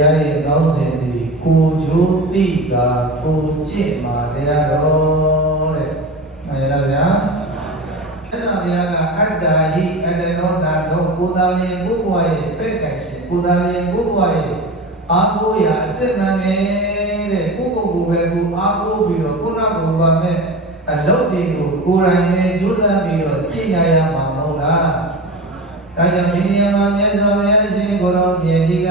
ရဲ့ကောင်းစဉ်ဒီကိုကျိုးတိကကိုကျင့်မှာတရားတော်တဲ့မှန်လားဗျာအဲ့ဒါဗျာကအတ္တာဟိအတ္တနောတာတော်ကိုသာလျင်ကိုဘွားရဲ့ပဲ့ကြိုင်ရှင်ကိုသာလျင်ကိုဘွားရဲ့အာကိုရအစစ်မှန်မယ်တဲ့ကိုပဲကိုအာကိုပြီးတော့ခုနကဘုရားမဲ့အလုပ်တွေကိုကိုယ်တိုင်ပဲကြိုးစားပြီးတော့ကျင့်ကြရမှာမဟုတ်လားဒါကြောင့်ဒီနေရာမှာမြတ်စွာဘုရားရှင်ကိုတော်မြတ်ကြီးက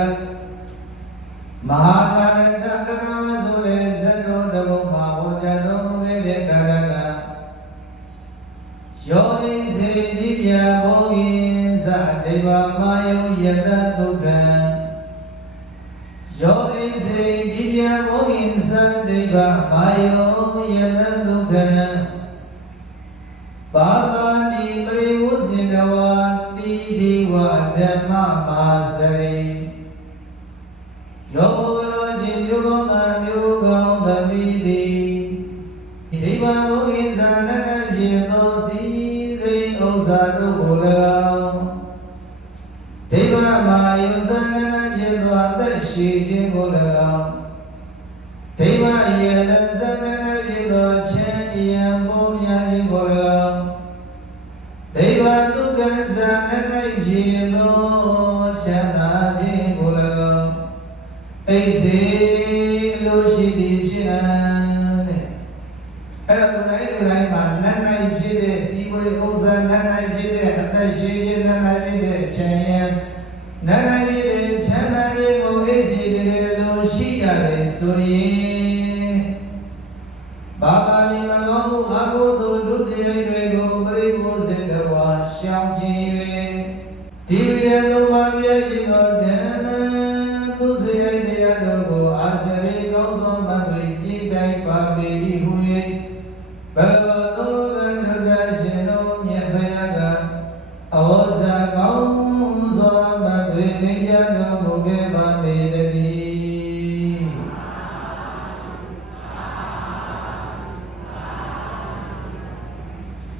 မဟာကာရတကကမဆိုတဲ့ဇတ်တော်တစ်ပုဒ်မှာဟောကြားတော်မူခဲ့တဲ့ကာရကယောဣစေတိပြဘောဂိသဒိဗမာယုယတဒုက္ခံယောဣစေတိပြဘောဂိသဒိဗမာယုယတဒုက္ခံပါပါတိပရိဝုဇင်တဝါတိဒီဝဓမ္မမာစရိယောဂလောခြင်းမျိုးကောင်းသာမျိုးကောင်းသမီးသည်ဒိဗ္ဗဝိဇာနတဖြင့်သောစီစိန်ဥစ္စာတို့ကို၎င်းဒိဗ္ဗမာယုဇာနတဖြင့်သောအသက်ရှိခြင်းကို၎င်းဒိဗ္ဗယေလဇာနတဖြင့်သောချမ်းရံပေါ်များခြင်းကို၎င်းဒိဗ္ဗဒုက္ခဇာနတဖြင့်သောချမ်းသာခြင်းကို၎င်းအိစေလိုရှိသည်ဖြစ်တဲ့အဲ့တော့လူတိုင်းမှာနတ်နိုင်ဖြစ်တဲ့စီဝေဥစ္စာနတ်နိုင်ဖြစ်တဲ့အသက်ရှင်ခြင်းနတ်နိုင်ဖြစ်တဲ့အချမ်းရံနတ်နိုင်ဖြစ်တဲ့ချမ်းသာခြင်းကိုအိစေတကယ်လိုရှိရတယ်ဆိုရင်ဘာပါလိမကောင်းမှုအကုသိုလ်ဒုစရိုက်တွေကိုပရိကိုယ်စေတဝါရှောင်ခြင်း၍ဒီဝိရသုံးပါးပြည့်စုံသောဓမ္မသူစရိုက်တရားတို့ကိုအာစရိကောင်းစွာမှတ်ပြီးကြည်တိုင်းပါပေ၏ဟု၍ဘဂဝါသုံးလောကဒုက္ခရှင်တို့မြတ်ဖယားကအဝဇ္ဇကောင်းစွာမှတ်ပြီးမိကြတော်မူခဲ့ပါပေတည်း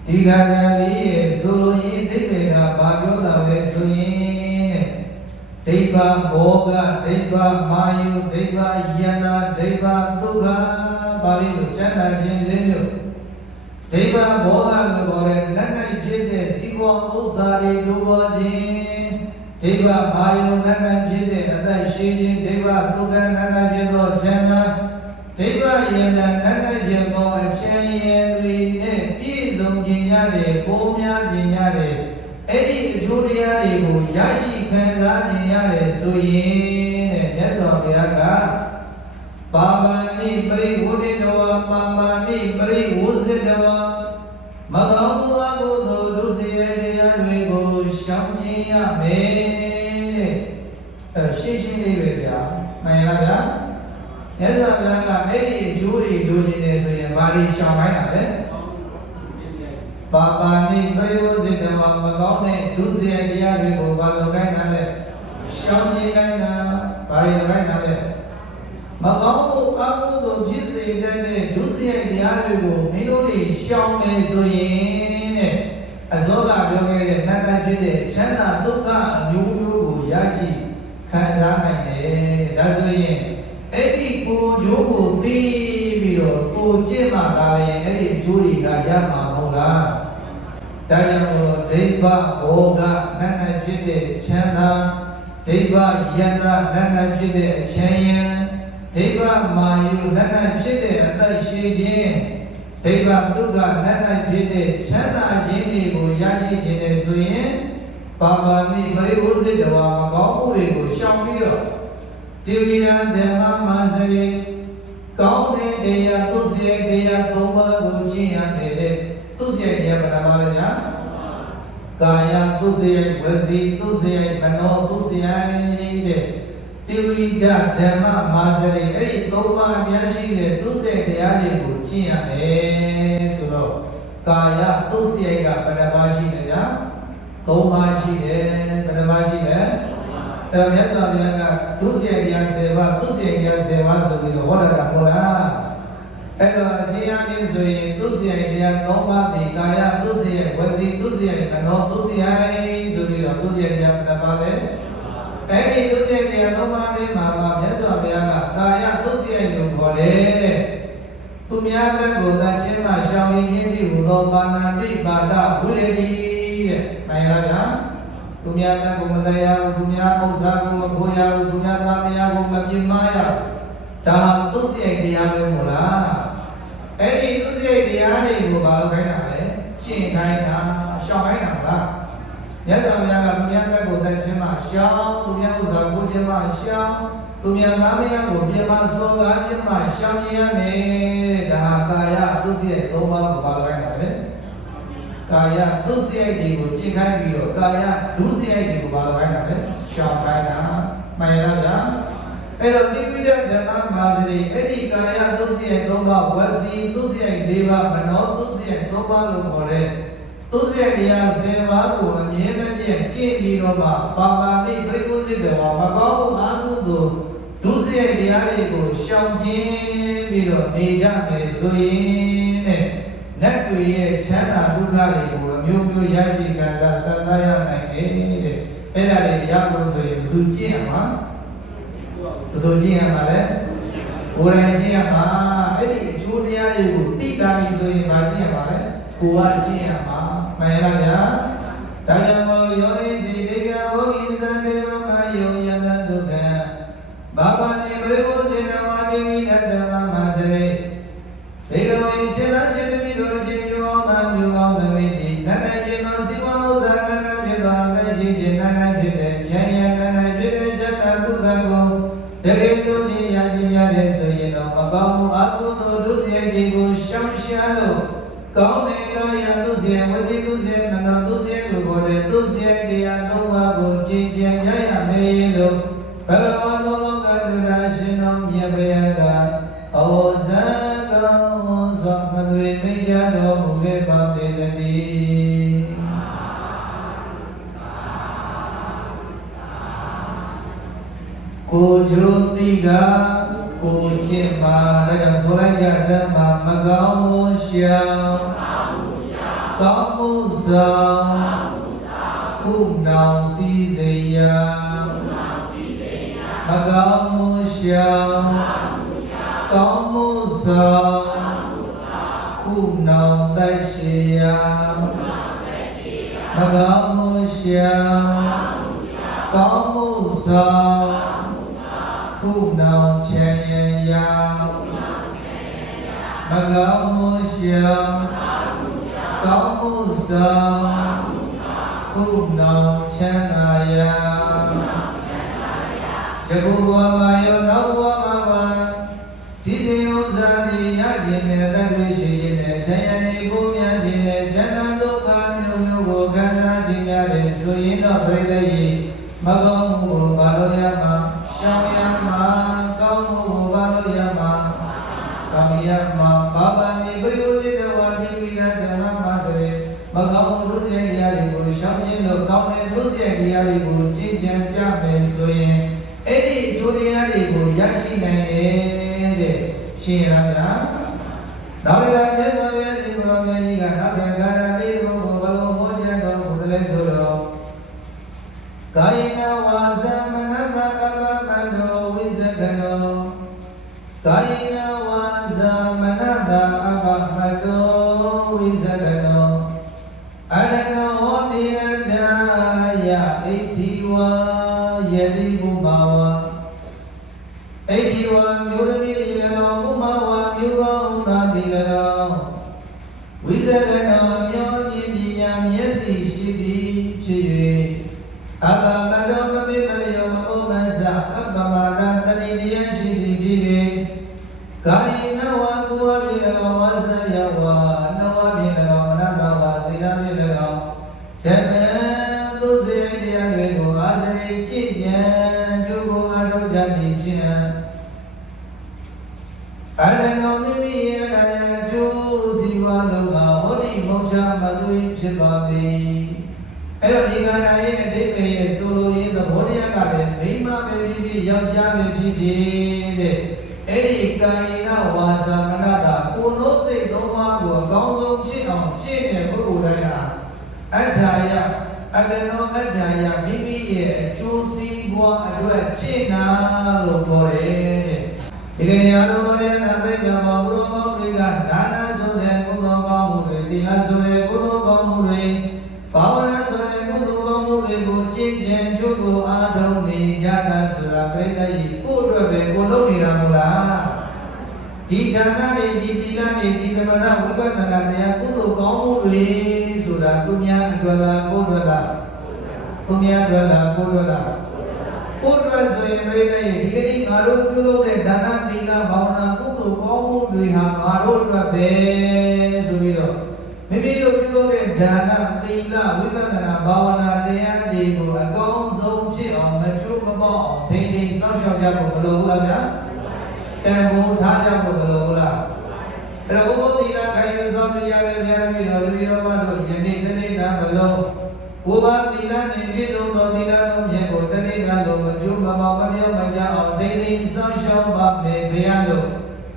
ဒီကံလေးရဲ့ဆိုလိုရင်းအိဗေကဘာပြောတာလဲဆိုရင်ဒိဗ္ဗဘောဂဒိဗ္ဗမာယုဒိဗ္ဗယနာဒိဗ္ဗဒုက္ခပါဠိလိုကျမ်းစာချင်း၄မျိုးဒိဗ္ဗဘောဂလို့ခေါ်တဲ့လက်၌ဖြစ်တဲ့စီးပွားဥစ္စာတွေတို့ပေါ်ခြင်းဒိဗ္ဗမာယုလက်၌ဖြစ်တဲ့အသက်ရှိခြင်းဒိဗ္ဗဒုက္ခလက်၌ဖြစ်သောချမ်းသာဒိဗ္ဗယနာလက်၌ဖြစ်သောအချမ်းရံတွေနဲ့ပြည့်စုံခြင်းရတယ်ပိုးများခြင်းရတယ်အဲ့ဒီအကျိုးတရားတွေကိုရရှိခံစားခြင်းရတယ်ဆိုရင်တဲ့မြတ်စွာဘုရားကပါမဏိပရိဝုဒိတဝါပါမဏိပရိဝုဇိတဝါမကောင်းမှုအကုသိုလ်ဒုစရိုက်တရားတွေကိုရှောင်ခြင်းရမယ်တဲ့အဲ့ရှင်းရှင်းလေးပဲဗျာမှန်လားဗျာမြတ်စွာဘုရားကအဲ့ဒီအကျိုးတွေလိုချင်တယ်ဆိုရင်ဘာတွေရှောင်ခိုင်းတာလဲပါပါဏိပရိဝုဇိတဝါမကောင်းတဲ့ဒုစရိုက်တရားတွေကိုဘာလို့ခိုင်းတာလဲရှောင်ခြင်းခိုင်းတာဘာတွေခိုင်းတာလဲမကောင်းမှုအကုသိုလ်ဖြစ်စေတဲ့ဒုစရိုက်တရားတွေကိုမင်းတို့တွေရှောင်မယ်ဆိုရင်တဲ့အဇောကပြောခဲ့တဲ့နတ်တိုင်းဖြစ်တဲ့ချမ်းသာဒုက္ခအမျိုးမျိုးကိုရရှိခံစားနိုင်တယ်ဒါဆိုရင်အဲ့ဒီကိုအကျိုးကိုသိပြီးတော့ကိုကျင့်မှသာလည်းအဲ့ဒီအကျိုးတွေကရမှာမဟုတ်လားဒါကြောင့်မို့ဒိဗ္ဗဘောဂနတ်၌ဖြစ်တဲ့ချမ်းသာဒိဗ္ဗယတနတ်၌ဖြစ်တဲ့အချမ်းရံဒိဗ္ဗမာယုနတ်၌ဖြစ်တဲ့အသက်ရှိခြင်းဒိဗ္ဗဒုက္ခနတ်၌ဖြစ်တဲ့ချမ်းသာခြင်းတွေကိုရရှိခြင်းနဲ့ဆိုရင်ပါပါဏိပရိဝုဇိတဝါမကောင်းမှုတွေကိုရှောင်ပြီးတော့တိဝိရဓမ္မမာစရိကောင်းတဲ့တရားသူစရိုက်တရားသုံးပါးကိုကျင့်ရမယ်တဲ့သူစရိုက်တရားဘာမှလဲညာကာယသူစရိုက်ဝစီသူစရိုက်မနောသူစရိုက်တဲ့တိဝိဒဓမ္မမာစရိအဲ့ဒီသုံးပါးအများရှိတဲ့သူစရိုက်တရားတွေကိုကျင့်ရမယ်ဆိုတော့ကာယသူစရိုက်ကဘယ်နှပါးရှိလဲဗျာသုံးပါးရှိတယ်ဘယ်နှပါးရှိလဲအဲ့တော့မြတ်စွာဘုရားကဒုစရိုက်တရား10ပါးသူစရိုက်တရား10ပါးဆိုပြီးတော့ဟောတာကဟုတ်လားအဲ့တော့အချင်းအချင်းဆိုရင်သူစရိုက်တရား3ပါးဒီကာယသူစရိုက်ဝစီသူစရိုက်မနောသူစရိုက်ဆိုပြီးတော့သူစရိုက်တရားဘယ်နှပါးလဲအဲ့ဒီသူစရိုက်တရား3ပါးလေးမှာမြ ကိုတတ်ချင်းမှရှောင်ရင်းခြင်းသည်ဟူသောပါဏာတိပါဒဝိရတိတဲ့မှန်လားဗျာသူများတတ်ကိုမတရားဘူးသူများဥစ္စာကိုမဖိုးရဘူးသူများသားမယားကိုမပြစ်မှားရဒါသူစရိုက်တရားပဲမို့လားအဲ့ဒီသူစရိုက်တရားတွေကိုဘာလို့ခိုင်းတာလဲရှင်းခိုင်းတာရှောင်ခိုင်းတာမလားမြတ်စွာဘုရားကသူများတတ်ကိုတတ်ချင်းမှရှောင်သူများဥစ္စာကိုချင်းမှရှောင်သူများသားမယားကိုပြမဆုံးကားခြင်းမှရှောင်ရမယ်တဲ့ဒါကာယသူစရိုက်၃ပါးကိုဘာလို့ခိုင်းတာလဲကာယသူစရိုက်တွေကိုကျင့်ခိုင်းပြီးတော့ကာယဒုစရိုက်တွေကိုဘာလို့ခိုင်းတာလဲရှောင်ခိုင်းတာမှန်လားဗျာအဲ့တော့နိဗ္ဗိဒဓမ္မမာစရိအဲ့ဒီကာယဒုစရိုက်၃ပါးဝစီဒုစရိုက်၄ပါးမနောဒုစရိုက်၃ပါးလို့ခေါ်တဲ့သူစရိုက်တရား10ပါးကိုအမြဲမပြတ်ကျင့်ပြီးတော့မှပါပါတိပရိကုစိတ္တဝါမကောင်းမှုအကုသိုလ်ဒုစရိုက်တရားတွေကိုရှောင်ကျဉ်ပြီးတော့နေကြမယ်ဆိုရင်တဲ့နတ်တွေရဲ့ချမ်းသာဒုက္ခတွေကိုအမျိုးမျိုးရရှိခံစားဆန္ဒရနိုင်တယ်တဲ့အဲ့ဒါတွေရဖို့ဆိုရင်ဘယ်သူကျင့်ရမှာဘယ်သူကျင့်ရမှာလဲကိုယ်တိုင်ကျင့်ရမှာအဲ့ဒီအကျိုးတရားတွေကိုသိတာပြီဆိုရင်မကျင့်ရမှာလဲကိုယ်ကကျင့်ရမှာမှန်လားဗျာဒါကြောင့်မို့ယောဟိစီဒေဝဝဂိသံဒေဝမယောယတဒုက္ခဘာဝတိပရိဝဇေနဝတိမိဓမ္မမစရိဘေကဝေခြေသာခြေသမီးတို့ချင်းမျိုးကောင်းသားမျိုးကောင်းသမီးဒီနတ်တိုင်းပြည်သောစီဝါဥစ္စာနတ်တိုင်းဖြစ်သောအသက်ရှိခြင်းနတ်တိုင်းဖြစ်တဲ့ချမ်းရနတ်တိုင်းဖြစ်တဲ့ချက်တာဒုက္ခကိုတကယ်လို့ခြင်းရခြင်းများတဲ့ဆိုရင်တော့မကောင်းမှုအကုသိုလ်ဒုစရိုက်တွေကိုရှောင်ရှားလို့ကောင်းတဲ့ကာယဒုစရိုက်ဝစီဒုစရိုက်မနောဒုစရိုက်ကိုခေါ်တဲ့ဒုစရိုက်တရား၃ပါးကိုကျင့်ကြံကြရမယ်လို့ဘဂဝါသောလောကဒုရာရှင်တော်မြတ်ဗျာကအဝဇံကောင်းစွာမသွေမိကြတော်မူခဲ့ပါပေတည်းကိုကျိုးတိကကိုချစ်မှာဒါကြောင့်ဆိုလိုက်ကြစမ်းမှာမကောင်းမှုရှောင်ကောင်းမှုဆောင်ခုနောင်စည်းစိမ်ရာမကောင်းမှုရှောင်ကောင်းမှုဆောင်ခုနောင်တိုက်ရှိရာမကောင်းမှုရှောင်ကောင်းမှုဆောင်ခုနောင်ချမ်းရရာမကောင်းမှုရှောင်ကောင်းမှုဆောင်ခုနောင်ချမ်းသာရာယခုဘဝမှာရောနောက်ဘဝမှာပါစီစဉ်ဥစ္စာတွေရခြင်းနဲ့တတ်တွေ့ရှိခြင်းနဲ့ချမ်းရနေကိုများခြင်းနဲ့ချမ်းသာဒုက္ခမျိုးမျိုးကိုခံစားခြင်းရတဲ့ဆိုရင်တော့ပြိတ္တိမကောင်းမှုကိုဘာလို့ရမှာရှောင်ရမှာကောင်းမှုကိုဘာလို့ရမှာဆောင်ရမှာဘာဝနိပရိယုဇိတဝတိဝိရဓမ္မမစရေမကောင်းမှုဒုစရိုက်တရားတွေကိုရှောင်ခြင်းလို့ကောင်းတဲ့ဒုစရိုက်တရားတွေကိုကျင့်ကြံကြမယ်ဆိုရင်အဲ့ဒီအကျိုးတရားတွေကိုရရှိနိုင်တယ်တဲ့ရှင်းရလားနောက်တစ်ခါမြတ်စွာဘုရားရှင်ကိုယ်တော်ကြီးကနောက်တစ်ခါလေးကိုဘလို့ဟောကြားတော်မူတယ်ဆိုတော့ကာယနာဝါစာမနတကပ္ပမန္တောဝိသကနောကာယနာဝါစာမနတအပ္ပမန္တောဝိသကနောအရဏောတိယထာယဣတိဝါယတိဘုမာဝါဣတိဝါမျိုးသမီးလည်းတော်ဘုမာဝါမျိုးကောင်းသားသည်လည်းတော်ဝိသကနောမျိုးမြင့်ပညာမျက်စိရှိသည်ဖြစ်၍အပ္ပမတောမမေမလျောမမုမသအပ္ပမနာတဏိတရားရှိသည်ဖြစ်၍ကာယနဝကုဝပိလကောဝါစယဝါနဝပိလကောမနတဝါစေနာပိလကောဓမ္မသုစေတရားတွေကိုအာစရိကျင့်ကြံကျိုးကိုအထောက်ကြသည်ဖြင့်အရဏောမိမိရဲ့အရာကျိုးစီဝါလောကဟောတိမောချမသွေဖြစ်ပါပေအဲ့တော့ဒီကဏ္ဍရဲ့အဓိပ္ပာယ်ရဲ့ဆိုလိုရင်းသဘောတရားကလည်းမိန်းမပဲဖြစ်ဖြစ်ယောက်ျားပဲဖြစ်ဖြစ်တဲ့အဲ့ဒီကာယနာဝါစာမနတာကိုယ်လုံးစိတ်သုံးပါးကိုအကောင်းဆုံးဖြစ်အောင်ကျင့်တဲ့ပုဂ္ဂိုလ်တိုင်းဟာအထာယအတနောအထာယမိမိရဲ့အကျိုးစီးပွားအတွက်ကျင့်တာလို့ပြောတယ်တဲ့ဒီကနေ့အားလုံးရဲ့နာမည်ကြောင့်ဘုရားကောင်းတွေကဒါနစွ ကိုအတွက်ပဲကိုလုပ်နေတာမလားဒီဒါနတွေဒီသီလတွေဒီသမဏဝိပဿနာတရားကုသိုလ်ကောင်းမှုတွေဆိုတာသူများအတွက်လားကိုအတွက်လားသူများအတွက်လားကိုအတွက်လားကိုအတွက်ဆိုရင်ပြိတ္တိဒီကနေ့ငါတို့ပြုလုပ်တဲ့ဒါနသီလဘာဝနာကုသိုလ်ကောင်းမှုတွေဟာငါတို့အတွက်ပဲဆိုပြီးတော့မိမိတို့ပြုလုပ်တဲ့ဒါနသီလဝိပဿနာဘာဝနာတရားတွေကိုအကောင်းဆုံးဖြစ်အောင်မကျိုးမပေါက်အောင်ဒိဋ္ဌိစောင့်ရှောက်ကြဖို့မလိုဘူးလားဗျာတန်ဖိုးထားကြဖို့မလိုဘူးလားအဲ့တော့ဘုရားသီလခံယူဆောင်ကြရတဲ့ဘုရားပြီးတော့ဒီလိုမှတို့ယနေ့တနေ့ကမလုံးဘုရားသီလနဲ့ပြည့်စုံသောသီလတို့မြတ်ကိုတနေ့ကလုံးမကျိုးမပေါက်မပြောင်းမကြအောင်ဒိဋ္ဌိစောင့်ရှောက်ပါမယ်ဘုရားလို့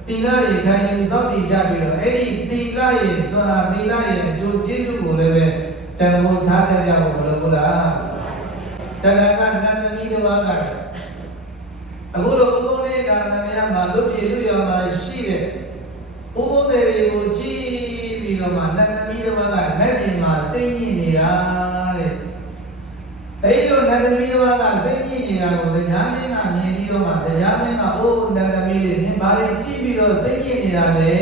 သီလတွေခံယူဆောင်တည်ကြပြီးတော့အဲ့ဒီသီလရဲ့ဆိုတာသီလရဲ့အကျိုးကျေးဇူးကိုလည်းပဲတန်ဖိုးထားတတ်ကြဖို့မလိုဘူးလားတက္ကကနတ်သမီးတစ်ပါးကအခုလိုဘုန်းလေးကသမယမှာလူပြည်လူရောမှာရှိတဲ့ဘုဘုသည်တွေကိုကြည့်ပြီးတော့မှနတ်သမီးတစ်ပါးကလက်ပြင်မှာစိတ်ညစ်နေတာတဲ့အဲ့လိုနတ်သမီးတစ်ပါးကစိတ်ညစ်နေတာကိုတရားမင်းကမြင်ပြီးတော့မှတရားမင်းကအိုးနတ်သမီးလေးမြင်ပါလေကြည့်ပြီးတော့စိတ်ညစ်နေတာလေ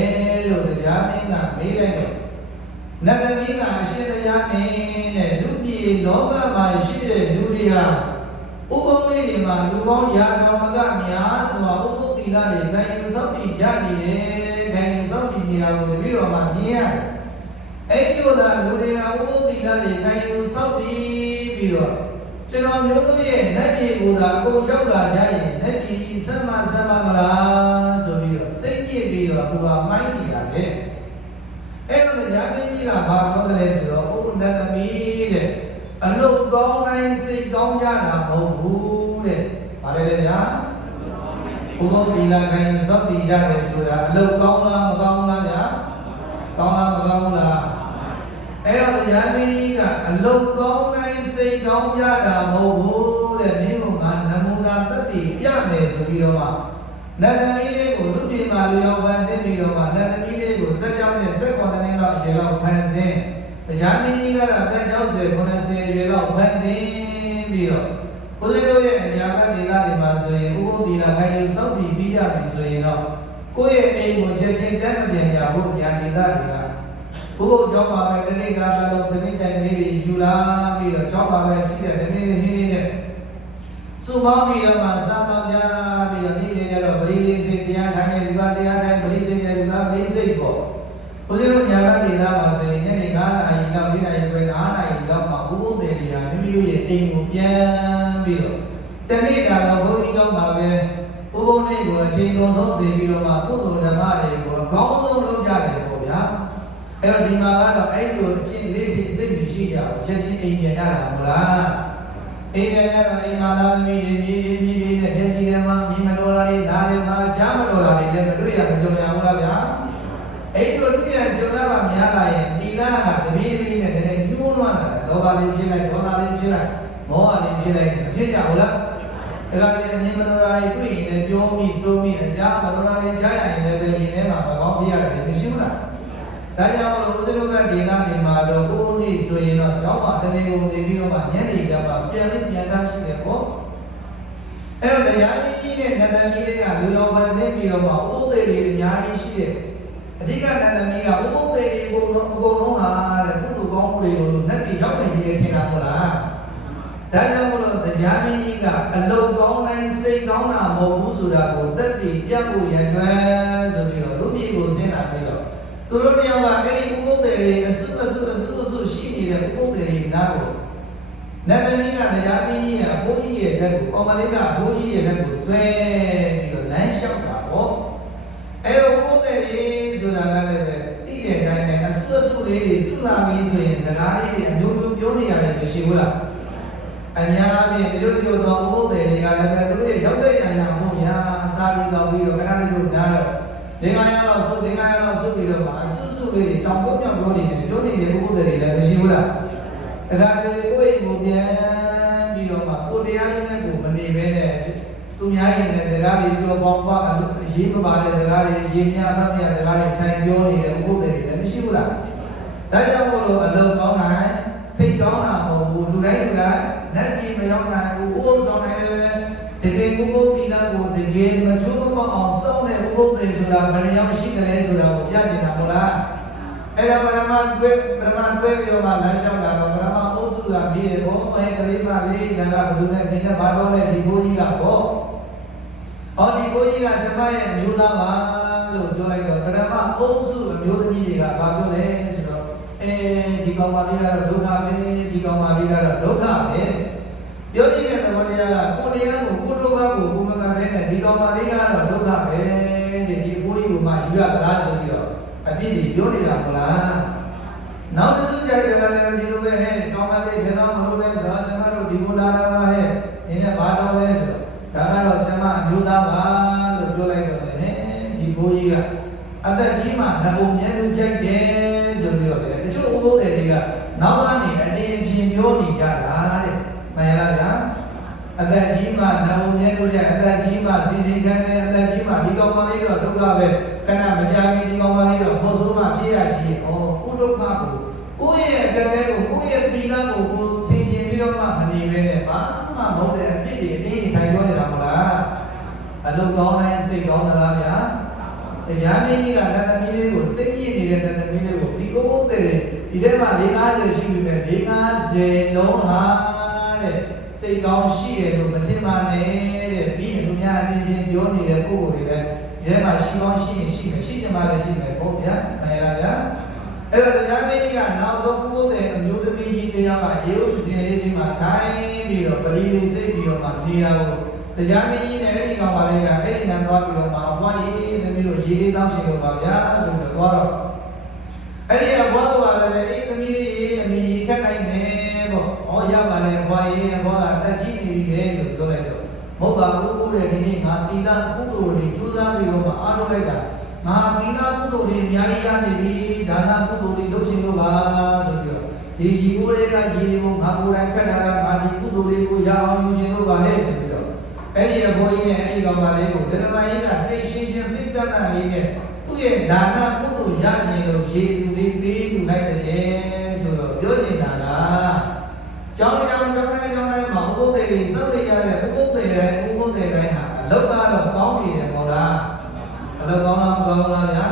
လို့တရားမင်းကမေးလိုက်တော့နတ်သမီးကအရှင်တရားမင်းတဲ့လူပြည်လောကမှာရှိတဲ့လူတွေဟာဥပုပ်လေးတွေမှာလူပေါင်းရာတော်မကများစွာဥပုပ်သီလတွေခံယူစောင့်တည်ကြနေတယ်ခံယူစောင့်တည်နေတာကိုတပည့်တော်မှမြင်ရတယ်အဲ့ဒီလိုသာလူတွေကဥပုပ်သီလတွေခံယူစောင့်တည်ပြီးတော့ကျွန်တော်မျိုးတို့ရဲ့နတ်ပြည်ကိုသာကိုရောက်လာကြရင်နတ်ပြည်ဆက်မမလားဆိုပြီးတော့စိတ်ညစ်ပြီးတော့သူကမိုင်းနေတာလေအဲ့တော့တရားမင်းကြီးကဘာပြောတယ်လဲဆိုတော့ဥပ္ပန္နသမီးတဲ့အလုတ်ကောင်းတိုင်းစိတ်ကောင်းကြတာမဟုတ်ဘူးတဲ့။ဘာလဲလဲဗျာ။ဥပုပ်သီလခံယူစောင့်တည်ကြတယ်ဆိုတာအလုတ်ကောင်းလားမကောင်းလားဗျာ။ကောင်းလားမကောင်းဘူးလား။အဲ့တော့တရားမင်းကြီးကအလုတ်ကောင်းတိုင်းစိတ်ကောင်းကြတာမဟုတ်ဘူးတဲ့။မင်းကနမူနာသက်တည်ပြမယ်ဆိုပြီးတော့မှနတ်သမီးလေးကိုလူပြည်မှာလူရောက်ဖန်ဆင်းပြီးတော့မှနတ်သမီးလေးကိုဆက်ကြောင်းနဲ့ဆက်ခွန်တဲ့လောက်ရေလောက်ဖန်ဆင်းတရားမင်းကြီးကတော့အသက်60 90ရွယ်လောက်ဖန်ဆင်းပြီးတော့ဘုရားတို့ရဲ့အရာဘတ်ဒေသတွေမှာဆိုရင်ဥပုပ်သီလခံယူစောင့်တည်ပြီးကြပြီဆိုရင်တော့ကိုယ့်ရဲ့အိမ်ကိုချက်ချင်းတက်မပြန်ကြဘူးအရာဒေသတွေကဥပုပ်ကျောင်းမှာပဲတနေ့ကမှလို့တနေ့တိုင်းလေးတွေယူလာပြီးတော့ကျောင်းမှာပဲရှိတဲ့တနေ့လေးဟင်းလေးနဲ့စုပေါင်းပြီးတော့မှစားတော့ကြပြီးတော့နေ့လေးကျတော့ပရိသေစိတ်တရားထိုင်တဲ့လူကတရားတိုင်းပရိသေစိတ်လူကပရိသေစိတ်ပေါ့ဘုရားတို့ညာဘတ်ဒေသမှာဆိုရင်ညနေ9 နာရီလောက်4 နာရီပဲ9 နာရီလောက်မှာဘုဘုသည်တွေကမိမိတို့ရဲ့အိမ်ကိုပြန်ပြီးတော့တနေ့တာတော့ဘုန်းကြီးကျောင်းမှာပဲဘုဘုနေ့ကိုအချိန်ကုန်ဆုံးစေပြီးတော့မှကုသိုလ်ဓမ္မတွေကိုအကောင်းဆုံးလုပ်ကြတယ်ပေါ့ဗျာအဲ့တော့ဒီမှာကတော့အဲ့လိုအချင်းလေးစီသိမြင်ရှိကြအောင်ချက်ချင်းအိမ်ပြန်ရတာမဟုတ်လားအိမ်ပြန်ရတော့အိမ်မှာသားသမီးတွေမြေနဲ့မျက်စိထဲမှာမြင်မတော်တာတွေနားထဲမှာကြားမတော်တာတွေလည်းမတွေ့ရမကြုံရဘူးလားဗျာအဲ့လိုတွေ့ရကြုံရပါများလာရင်ဒီလားကတပည့်လေးနဲ့တည်းညှိုးလွှမ်းလာတယ်လောဘလေးဖြစ်လိုက်ဒေါသလေးဖြစ်လိုက်မောဟလေးဖြစ်လိုက်တယ်ဖြစ်ကြဘူးလားဒါကလည်းအမြင်မတော်တာတွေတွေ့ရင်လည်းပြောမိစိုးမိအကြားမတော်တာတွေကြားရရင်လည်းပဲရင်ထဲမှာမကောင်းဖြစ်ရတယ်မရှိဘူးလားဒါကြောင့်မလို့ဦးဇင်းတို့ကဒေသတွေမှာတော့ဦးနေ့ဆိုရင်တော့ကျောင်းမှာတနေ့ကုန်နေပြီးတော့မှညနေကျမှပြန်တာရှိတယ်ပေါ့အဲ့တော့တရားကြီးနဲ့နတ်သမီးလေးကလူတော်ဖန်ဆင်းပြီးတော့မှဥပုပ်တွေအများကြီးရှိတယ်အဓိကနတ်သမီးကဥပုပ်တွေအကုန်လုံးဟာတဲ့ကုသိုလ်ကောင်းမှုတွေကိုနတ်ပြည်ရောက်နေပြီထင်တာမဟုတ်လားဒါကြောင့်မလို့တရားမင်းကြီးကအလုတ်ကောင်းတိုင်းစိတ်ကောင်းတာမဟုတ်ဘူးဆိုတာကိုသက်တည်ပြတ်ဖို့ရန်အတွက်ဆိုပြီးတော့လူပြည်ကိုဆင်းလာပြီးတော့သူတို့တယောက်ကအဲ့ဒီဥပုပ်တွေအစုရှိနေတဲ့ဥပုပ်တွေနားကိုနတ်သမီးကတရားမင်းကြီးကဘိုးကြီးရဲ့လက်ကိုကောင်မလေးကဘိုးကြီးရဲ့လက်ကိုဆွဲပြီးတော့လမ်းလျှောက်တာပေါ့အဲ့တော့ဥပုပ်တွေဆိုတာကလည်းပဲတိတဲ့အတိုင်းပဲအစုလေးတွေစုလာပြီးဆိုရင်စကားလေးတွေအမျိုးမျိုးပြောနေရတယ်မရှိဘူးလားအများအားဖြင့်ဒီလိုသောဥပုပ်တွေတွေကလည်းပဲသူတို့ရဲ့ရောက်တဲ့နေရာမှာညာစားပြီးတော့ပြီးတော့ခဏလေးတို့နားတော့ဒီကရောက်တော့စုပြီးတော့ပါအစုလေးတွေတောင်ပုံပြောပြောနေတယ်ပြောနေတဲ့ဥပုပ်တွေလည်းမရှိဘူးလားဒါကလည်းကိုယ့်အိမ်ကိုပြန်ပြီးတော့မှကိုတရားလေးနဲ့ကိုမနေဘဲနဲ့သူများရင်လည်းစကားတွေပြောပေါင်းပါအရေးမပါတဲ့စကားတွေရေးများမှတ်ရစကားတွေထိုင်ပြောနေတဲ့ဥပုပ်တွေလည်းမရှိဘူးလားဒါကြောင့်မို့လို့အလုံးကောင်းတိုင်းစိတ်ကောင်းတာမဟုတ်ဘူးလူတိုင်းနတ်ပြည်မရောက်နိုင်ဘူးဥပုပ်ဆောင်နိုင်လည်းပဲ တကယ်ဥပုသ်တိလာကိုတကယ်မကျိုးမအောင်စောင့်တဲ့ဥပုသ်တွေဆိုတာဘယ်နှယောက်ရှိတယ်ဆိုတာကိုပြချင်တာမဟုတ်လားအဲ့ဒါပရမတွေ့ပြီးတော့မှလမ်းလျှောက်လာတော့ပရမအုပ်စုကပြီးတယ်ဘောအဲ့ကလေးမလေးဒါကဘယ်သူနဲ့ဒီနဲ့ဘာတော့လဲဒီဘိုးကြီးကဘောဟောဒီဘိုးကြီးကကျမရဲ့အမျိုးသားပါလို့ပြောလိုက်တော့ပရမအုပ်စုအမျိုးသမီးတွေကဘာပြောလဲဆိုတော့ဒီကောင်မလေးကတော့ဒုက္ခပဲဒီကောင်မလေးကတော့ဒုက္ခပဲပြောကြည့်တဲ့သဘောတရားကကိုတရားကိုကိုဒုက္ခကိုကိုမမှန်ပဲနဲ့ဒီကောင်မလေးကတော့ဒုက္ခပဲတဲ့ဒီဘိုးကြီးကိုမှယူရသလားဆိုပြီးတော့အပြစ်ကြီးပြောနေတာမဟုတ်လားနောက်တစ်စုကြိုက်တယ်လည်းဒီလိုပဲဟဲ့ကောင်းမလေးဘယ်တော့မလို့လဲဆိုတော့ကျွန်တော်တို့ဒီကိုလာတာပါဟဲ့နင်းနဲ့ဘာတော့လဲဆိုတော့ဒါကတော့ကျွန်မအမျိုးသားပါလို့ပြောလိုက်တော့ဟဲ့ဒီဘိုးကြီးကအသက်ကြီးမှငုံမြဲလို့ကြိုက်တယ်ဆိုပြီးတော့တချို့ဥပုသ်တွေကနောက်ကနေအနေအပြင်ပြောနေကြတာတဲ့မှန်ရလားဗျာအသက်ကြီးမှငုံမြဲလို့ကြအသက်ကြီးမှစီစီခံတယ်အသက်ကြီးမှဒီကောင်မလေးတော့ဒုက္ခပဲခဏမကြခင်ဒီကောင်မလေးတော့ဘောဆိုးမှပြည့်ရရှိဩကုဒုက္ခကိုကိုယ့်ရဲ့အကဲကိုကိုယ့်ရဲ့တိလာကိုကိုစင်ကျင်ပြီးတော့မှမနေပဲနဲ့ဘာမှမဟုတ်တဲ့အဖြစ်တွေအတင်းထိုင်ပြောနေတာမဟုတ်လားအလုကောင်းတိုင်းစိတ်ကောင်းသလားဗျာတရားမင်းကြီးကတသမီးလေးကိုစိတ်ကြည့်နေတဲ့တသမီးလေးကိုဒီဥပုသ်တွေဒီထဲမှာ50ရှိပြီပဲ50လုံးဟာတဲ့စိတ်ကောင်းရှိတယ်လို့မထင်ပါနဲ့တဲ့ပြီးရင်သူများအတင်းပြောနေတဲ့ပုဂ္ဂိုလ်တွေလည်းဒီထဲမှာရှိကောင်းရှိရင်ရှိမယ်ရှိကြမှာလည်းရှိမယ်ပေါ့ဗျာမှန်လားဗျာအဲ့တော့တရားမင်းကြီးကနောက်ဆုံးဥပုသ်တဲ့အမျိုးသမီးကြီးတရားကရေဥပဇင်လေးဒီမှာထိုင်ပြီးတော့ပရိသေစိတ်ပြီးတော့မှနေတာကိုတရားမင်းကြီးနဲ့အဲ့ဒီကောင်ပါလေးကအဲ့ဒီနံသွားပြီးတော့မှဘွားရေးသမီးတို့ရေလေးတောင်းချင်လို့ပါဗျာဆိုတော့သွားတော့အဲ့ဒီဘွားကလည်းအေးသမီးလေးအမေကြီးခက်နိုင်မယ်ပေါ့ဟောရပါလေဘွားရေးဘွားကအသက်ကြီးနေပြီပဲလို့ပြောလိုက်တော့မဟုတ်ပါဘူးတဲ့ဒီနေ့ငါတိလာကုသိုလ်တွေကျိုးစားပြီးတော့မှအားထုတ်လိုက်တာငါတိလာကုသိုလ်တွေအများကြီးရနေပြီဒါနကုသိုလ်တွေလုပ်ချင်လို့ပါဆိုပြီးတော့ဒီကြီးကိုတွေကကြီးတွေကိုငါကိုယ်တိုင်ခက်တာကငါဒီကုသိုလ်တွေကိုရအောင်ယူချင်လို့ပါဟဲ့ဆိုပြီးတော့အဲ့ဒီအဖိုးကြီးနဲ့အဲ့ဒီကောင်မလေးကိုဓမ္မကြီးကစိတ်ရှင်းရှင်းစိတ်တတ်တာလေးနဲ့သူ့ရဲ့ဒါနကုသိုလ်ရချင်လို့ရေလူလေးပေးလူလိုက်တယ်ဆိုတော့ပြောချင်တာကကျောင်းတိုင်းမှာဥပုသ်တွေစောင့်နေရတဲ့ဥပုသ်တွေတိုင်းဟာအလုတ်ကတော့ကောင်းနေတယ်မဟုတ်လားအလုတ်ကောင်းလားမကောင်းလားဗျာ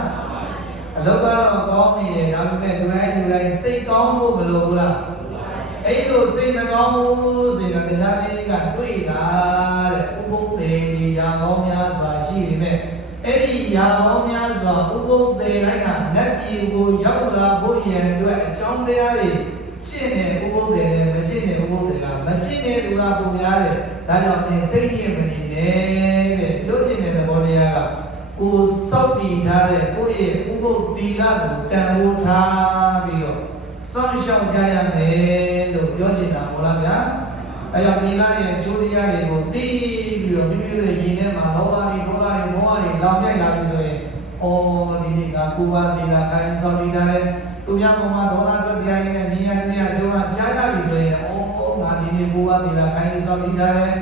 အလုတ်ကတော့ကောင်းနေတယ်ဒါပေမဲ့လူတိုင်းစိတ်ကောင်းဖို့မလိုဘူးလားအဲ့လိုစိတ်မကောင်းဘူးဆိုတော့တရားမင်းကတွေ့လာတဲ့ဥပုသ်တွေရာကောင်းများစွာရှိပေမဲ့အဲ့ဒီရာကောင်းများစွာဥပုသ်တွေတိုင်းဟာနတ်ပြည်ကိုရောက်လာဖို့ရန်အတွက်အကြောင်းတရားတွေကျင့်တဲ့ဥပုသ်တွေနဲ့မကျင့်တဲ့ဥပုသ်တွေကမကျင့်တဲ့သူကပုံများတယ်ဒါကြောင့်သင်စိတ်ညစ်မနေနဲ့တဲ့လို့ကျင့်တဲ့သဘောတရားကကိုစောက်တည်ထားတဲ့ကိုယ့်ရဲ့ဥပုသ်သီလကိုတန်ဖိုးထားပြီးတော့စောင့်ရှောက်ကြရမယ်လို့ပြောချင်တာမဟုတ်လားဗျာအဲကြောင့်သီလရဲ့အကျိုးတရားတွေကိုသိပြီးတော့မိမိတို့ရဲ့ယင်ထဲမှာလောဘတွေဒေါသတွေမောဟတွေလောင်မြိုက်လာပြီဆိုရင်ဒီနေ့ကကိုယ်ပါသီလကိုင်းစောင့်တည်ထားတဲ့သူများပေါ်မှာဒေါသထွက်စရာတွေနဲ့မြင်ရမြင်အကျိုးကကြားရပြီဆိုရင်ငါဒီနေ့ကိုယ်ပါသီလကိုင်းစောင့်တည်ထားတဲ့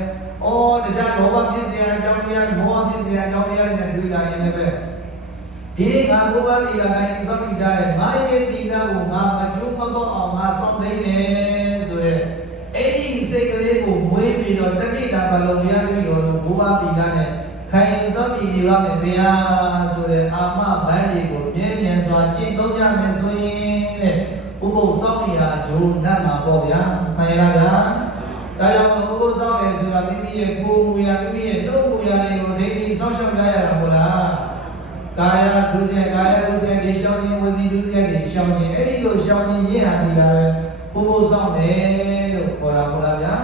တခြားလောဘဖြစ်စရာအကြောင်းတရားမောဟဖြစ်စရာအကြောင်းတရားတွေနဲ့တွေ့လာရင်လည်းပဲဒီနေ့ငါကိုယ်ပါသီလကိုင်းစောင့်တည်ထားတဲ့ငါရဲ့သီလကိုငါမကျိုးမပေါအောင်ငါစောင့်သိနေဆိုတဲ့အဲ့ဒီစိတ်ကလေးကိုမွေးပြီးတော့တတိတာဘလုံးဘုရားတပည့်တော်တို့ကိုယ်ပါသီလနဲ့ခိုင်စောင့်တည်နေပါမယ်ဗျာဆိုတဲ့အာမဘန်းတွေကိုမြဲမြံစွာကျင့်သုံးကြမယ်ဆိုရင်တဲ့ဥပုသ်စောင့်ရာဂျိုးနတ်မှာပေါ့ဗျာမှန်လားဗျာဒါကြောင့်ဥပုသ်စောင့်တယ်ဆိုတာမိမိရဲ့ကိုယ်မူရာမိမိရဲ့နှုတ်မူရာတွေကိုဒိဋ္ဌိစောင့်ရှောက်ကြရတာမဟုတ်လားကာယဒုစရိုက်ဒီရှောင်းခြင်းဝစီဒုစရိုက်ဒီရှောင်းခြင်းအဲ့ဒီလိုရှောင်းခြင်းရင်းဟာဒီလာပဲဥပုသ်စောင့်တယ်လို့ခေါ်တာဟုတ်လားဗျာ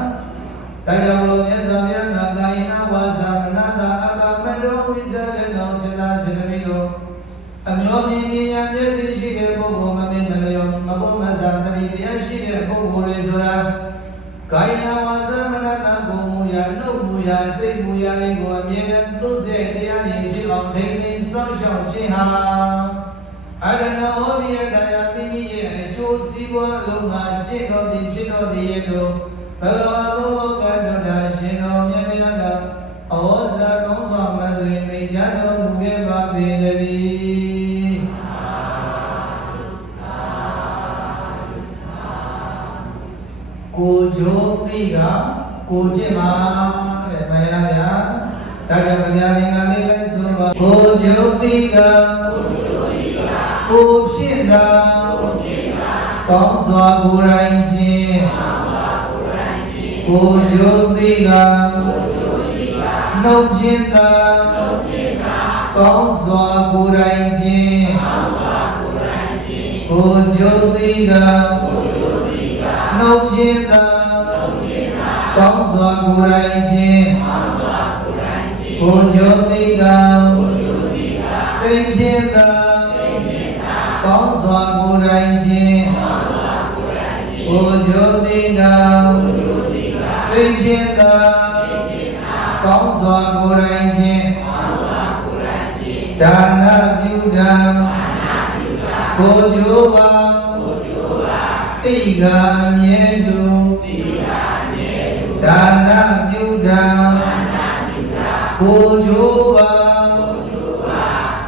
ဒါကြောင့်လို့မြတ်စွာဘုရားကကာယနာဝါစာမနတာအပမတောဝိဇ္ဇကနောจิตာจิตမိကိုအမျိုးမြင်ဉာဏ်မျက်စိရှိတဲ့ပုဂ္ဂိုလ်မမင်းမလျောမဘုမဇာတတိတရားရှိတဲ့ပုဂ္ဂိုလ်တွေဆိုတာကာယနာဝါစာမနတာကိုမူရာနှုတ်မူရာစိတ်မူရာလေးကိုအမြဲတမ်းသူ့စိတ်တရားနဲ့ဖြစ်အောင်ဒိဋ္ဌိစောင့်ရှောက်ခြင်းဟာအရဏဟောဒီယတရားမိမိရဲ့အကျိုးစီးပွားလုံးငါကျင့်တော်သည်ဖြစ်တော်သည်လို့ဘဂဝါသောဘုရားတော်တာရှင်တော်မြတ်မြတ်ကအဝဇ္ဇကောင်းစွာမသွေမိတ်ကြတော်မူခဲ့ပါပေတည်းကိုကျိုးတိကကိုကျင့်ပါတဲ့မှန်လားဗျာ ဒါကြောင့်ဗျာလင်္ကာလေးလိုက်ဆိုပါကိုကျုပ်တိကကိုဖြစ်တာကောင်းစွာကိုယ်တိုင်ခြင်းကိုကျုပ်တိကနှုတ်ခြင်းသာကောင်းစွာကိုယ်တိုင်ခြင်းကိုကျုပ်တိကနှုတ်ခြင်းသာကောင်းစွာကိုယ်တိုင်ခြင်းကိုကျုပ်တိကစိတ်ခြင်းသာကောင်းစွာကိုယ်တိုင်ခြင်းကိုကျုပ်တိကစိတ်ခြင်းသာကောင်းစွာကိုယ်တိုင်ခြင်းဒါနပြုတံကိုကျိုးပါတိကအမြဲလူဒါနပြုတံကိုကျိုးပါ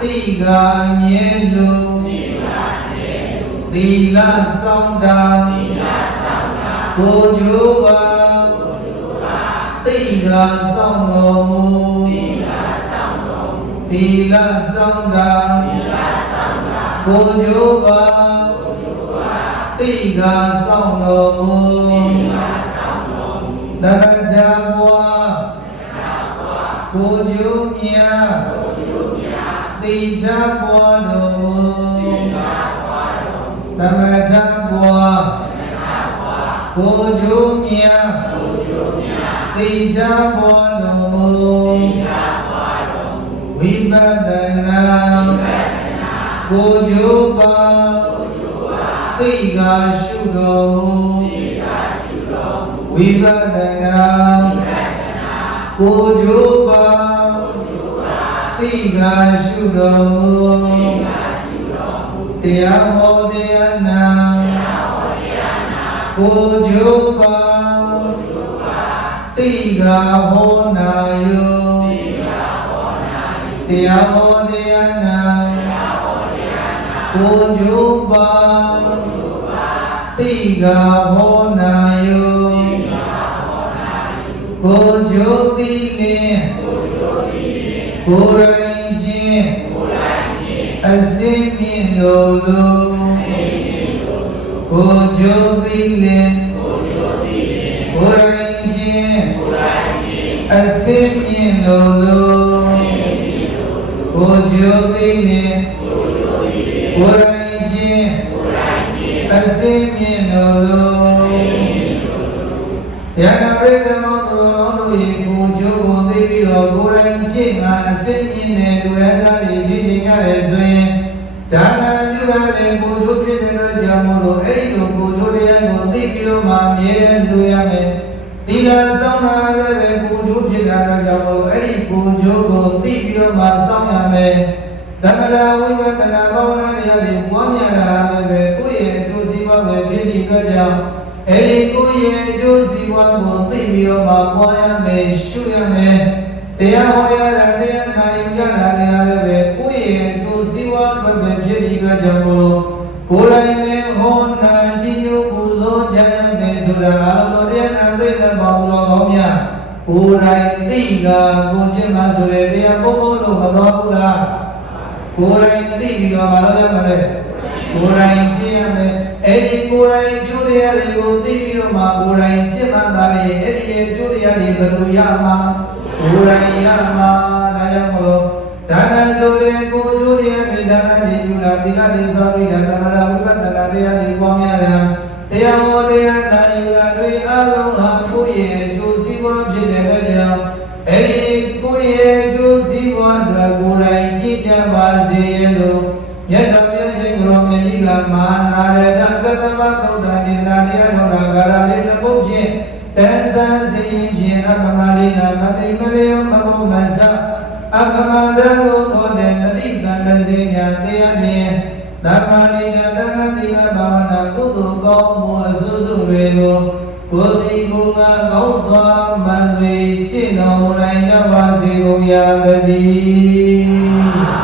တိကအမြဲလူသီလဆောင်တာကိုကျိုးပါတိကဆောင်တော်မူသီလဆောင်တာကိုကျိုးပါတိကဆောင်တော်မူနမဇာဘွာကိုကျိုးမြာတိချဘွာတော်မူနမဇာဘွာကိုကျိုးမြာတိချဘွာတော်မူဝိပဿနာကိုကျိုးပါတိကရှုတော်မူဝိပဿနာကိုကျိုးပါတိကရှုတော်မူတရားဟောတရားနာကိုကျိုးပါတိကဟောနာယောတရားဟောတရားနာကိုကျိုးပါတိကဟောနာယောကိုကျိုးတိလင်ကိုယ်တိုင်ခြင်းအစင်းမြင့်လို့ကိုကျိုးတိလင်ကိုယ်တိုင်ခြင်းအစင်းမြင့်လို့ကိုကျိုးတိလင်ကိုယ်တိုင်ခြင်းအစင်းမြင့်လို့ယန္တာပရိသမုဒ္ဒရောတို့၏ကိုကျိုးကိုသိပြီးတော့ကိုယ်တိုင်ခြင်းကအစင်းမြင့်တဲ့လူရသားတွေဖြစ်ခြင်းရတယ်ဆိုရင်ဒါနပြုရတဲ့ကိုကျိုးဖြစ်တဲ့အတွက်ကြောင့်မို့လို့အဲ့ဒီလိုကိုကျိုးတရားကိုသိပြီးတော့မှမြဲတဲ့လူရမယ်သီလဆောင်တာလည်းပဲကိုကျိုးဖြစ်တာတော့ကြောင့်မို့လို့အဲ့ဒီကိုကျိုးကိုသိပြီးတော့မှဆောင်ရမယ်သမထဝိပဿနာဘာဝနာတရားတွေပွားများတာလည်းပဲကိုယ့်ရဲ့အကျိုးစီးပွားပဲဖြစ်တဲ့အတွက်ကြောင့်အဲ့ဒီကိုယ့်ရဲ့အကျိုးစီးပွားကိုသိပြီးတော့မှပွားရမယ်ရှုရမယ်တရားဟောရတာတရားနာယူရတာတရားလည်းပဲကိုယ့်ရဲ့အကျိုးစီးပွားပဲဖြစ်တဲ့အတွက်ကြောင့်မို့လို့ကိုယ်တိုင်ပဲဟောနာကြည်ညိုပူဇော်ကြရမယ်ဆိုတာအလုံးတရားနာပြည့်စုံပါဘုရားကောင်းများကိုယ်တိုင်သိကကိုကျင့်မှဆိုတဲ့တရားဘုံဘုံလို့မတော်ဘူးလားကိုယ်တိုင်သိပြီးတော့မလုပ်ရမလဲကိုယ်တိုင်ကျင့်ရမယ်အဲ့ဒီကိုယ်တိုင်ကျိုးတရားတွေကိုသိပြီးတော့မှကိုယ်တိုင်ကျင့်မှသာလေအဲ့ဒီရဲ့ကျိုးတရားတွေဘယ်လိုရမှာကိုယ်တိုင်ရမှာဒါကြောင့်မလို့ဒါနဆိုတဲ့ကိုကျိုးတရားတွေဒါနတွေပြုတာသီလတွေစောင့်ပြီးတာသမထဝိပဿနာတရားတွေပွားများတာတရားဟောတရားနာယူတာတွေအလုံးဟာကိုယ့်ရဲ့ကျိုးစီးပွားဖြစ်တဲ့အတွက်ကြောင့်အဲ့ဒီကိုယ့်ရဲ့ကျိုးစီးပွားအတွက်ကိုယ်တိုင်ကြည်ကြပါစေလို့မြတ်စွာဘုရားရှင်ကိုရောမြတ်ကြီးကမဟာနာရတပတ္တမသုဒ္ဓဒေသနာတရားတော်လာကာရလေးနှစ်ပုဒ်ဖြင့်တန်ဆန်းစီဖြင့်အပမရိနာမသိမလျောမဘုမဆအကမန္တလို့ခေါ်တဲ့တတိတန်တစေညာတရားဖြင့်သမ္မာရိနာတမတိကဘာဝနာကုသိုလ်ကောင်းမှုအစွစုတွေကိုကိုယ်စီကိုယ်ငါကောင်းစွာမှန်သွေကျင့်တော်မူနိုင်ကြပါစေကုန်ရာတည်း